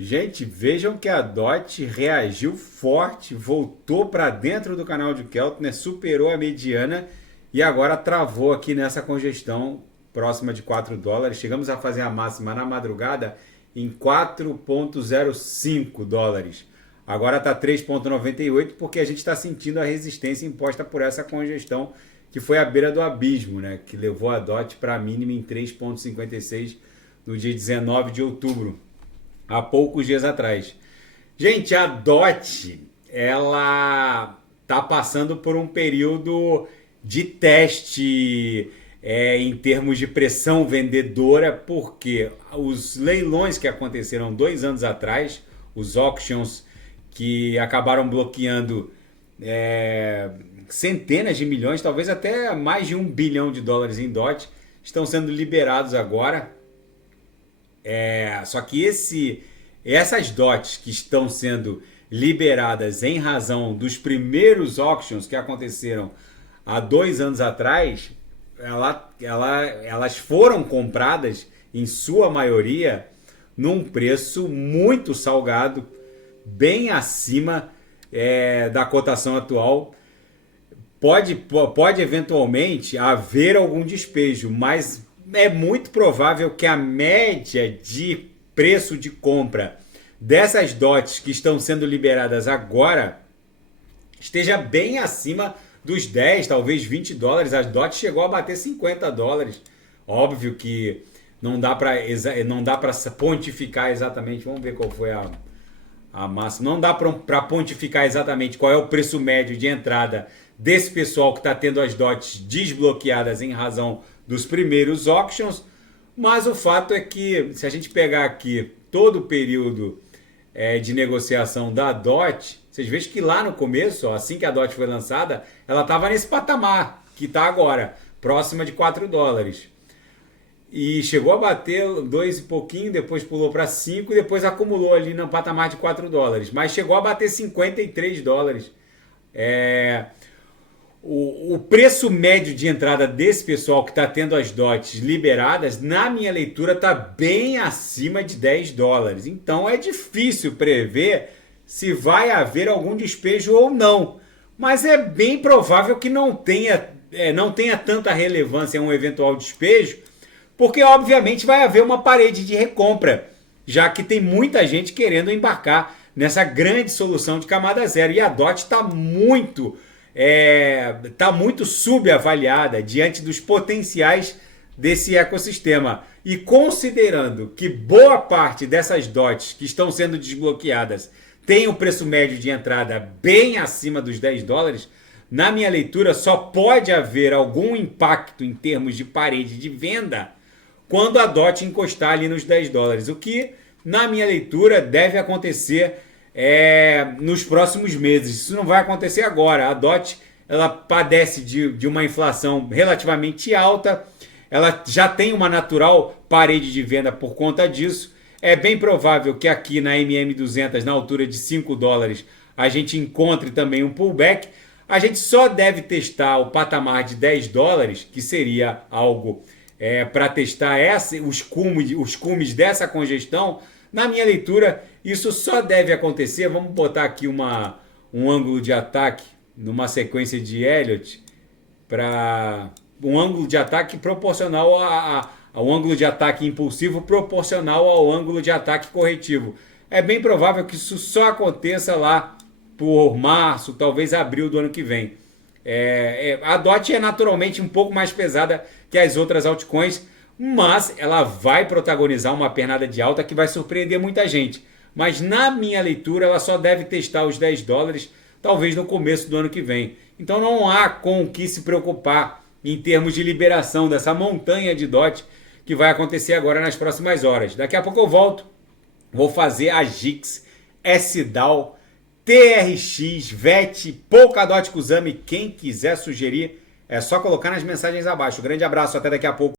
Gente, vejam que a DOT reagiu forte, voltou para dentro do canal de Keltner, superou a mediana e agora travou aqui nessa congestão próxima de 4 dólares. Chegamos a fazer a máxima na madrugada em 4,05 dólares. Agora está 3,98 porque a gente está sentindo a resistência imposta por essa congestão que foi à beira do abismo, né? Que levou a DOT para a mínima em 3,56 no dia 19 de outubro. Há poucos dias atrás. Gente, a DOT, ela tá passando por um período de teste em termos de pressão vendedora, porque os leilões que aconteceram 2 anos atrás, os auctions que acabaram bloqueando centenas de milhões, talvez até mais de 1 bilhão de dólares em DOT, estão sendo liberados agora. Só que essas DOTs que estão sendo liberadas em razão dos primeiros auctions que aconteceram há 2 anos atrás, elas foram compradas, em sua maioria, num preço muito salgado, bem acima da cotação atual. Pode eventualmente haver algum despejo, mas é muito provável que a média de preço de compra dessas DOTs que estão sendo liberadas agora esteja bem acima dos 10, talvez 20 dólares. As DOTs chegou a bater 50 dólares. Óbvio que não dá para pontificar exatamente. Vamos ver qual foi a máxima. Não dá para pontificar exatamente qual é o preço médio de entrada desse pessoal que está tendo as DOTs desbloqueadas em razão dos primeiros auctions, mas o fato é que, se a gente pegar aqui todo o período de negociação da DOT, vocês veem que lá no começo, assim que a DOT foi lançada, ela estava nesse patamar que está agora, próxima de 4 dólares. E chegou a bater 2 e pouquinho, depois pulou para 5 e depois acumulou ali no patamar de 4 dólares. Mas chegou a bater 53 dólares. O preço médio de entrada desse pessoal que está tendo as DOTs liberadas, na minha leitura, está bem acima de 10 dólares. Então é difícil prever se vai haver algum despejo ou não. Mas é bem provável que não tenha tanta relevância um eventual despejo, porque obviamente vai haver uma parede de recompra, já que tem muita gente querendo embarcar nessa grande solução de camada zero. E a DOT está muito subavaliada diante dos potenciais desse ecossistema. E considerando que boa parte dessas DOTs que estão sendo desbloqueadas tem o preço médio de entrada bem acima dos 10 dólares, na minha leitura só pode haver algum impacto em termos de parede de venda quando a DOT encostar ali nos 10 dólares. O que, na minha leitura, deve acontecer nos próximos meses. Isso não vai acontecer agora. A DOT ela padece de uma inflação relativamente alta, ela já tem uma natural parede de venda por conta disso. É bem provável que aqui na MM200, na altura de 5 dólares, a gente encontre também um pullback. A gente só deve testar o patamar de 10 dólares, que seria algo para testar os cumes dessa congestão. Na minha leitura, isso só deve acontecer. Vamos botar aqui um ângulo de ataque numa sequência de Elliott, para um ângulo de ataque proporcional ao ângulo de ataque impulsivo proporcional ao ângulo de ataque corretivo. É bem provável que isso só aconteça lá por março, talvez abril do ano que vem. A DOT é naturalmente um pouco mais pesada que as outras altcoins, mas ela vai protagonizar uma pernada de alta que vai surpreender muita gente. Mas na minha leitura ela só deve testar os 10 dólares, talvez no começo do ano que vem. Então não há com o que se preocupar em termos de liberação dessa montanha de DOT que vai acontecer agora nas próximas horas. Daqui a pouco eu volto, vou fazer a GIX, SDAO, TRX, VET, Polkadot Kusama. Quem quiser sugerir é só colocar nas mensagens abaixo. Grande abraço, até daqui a pouco.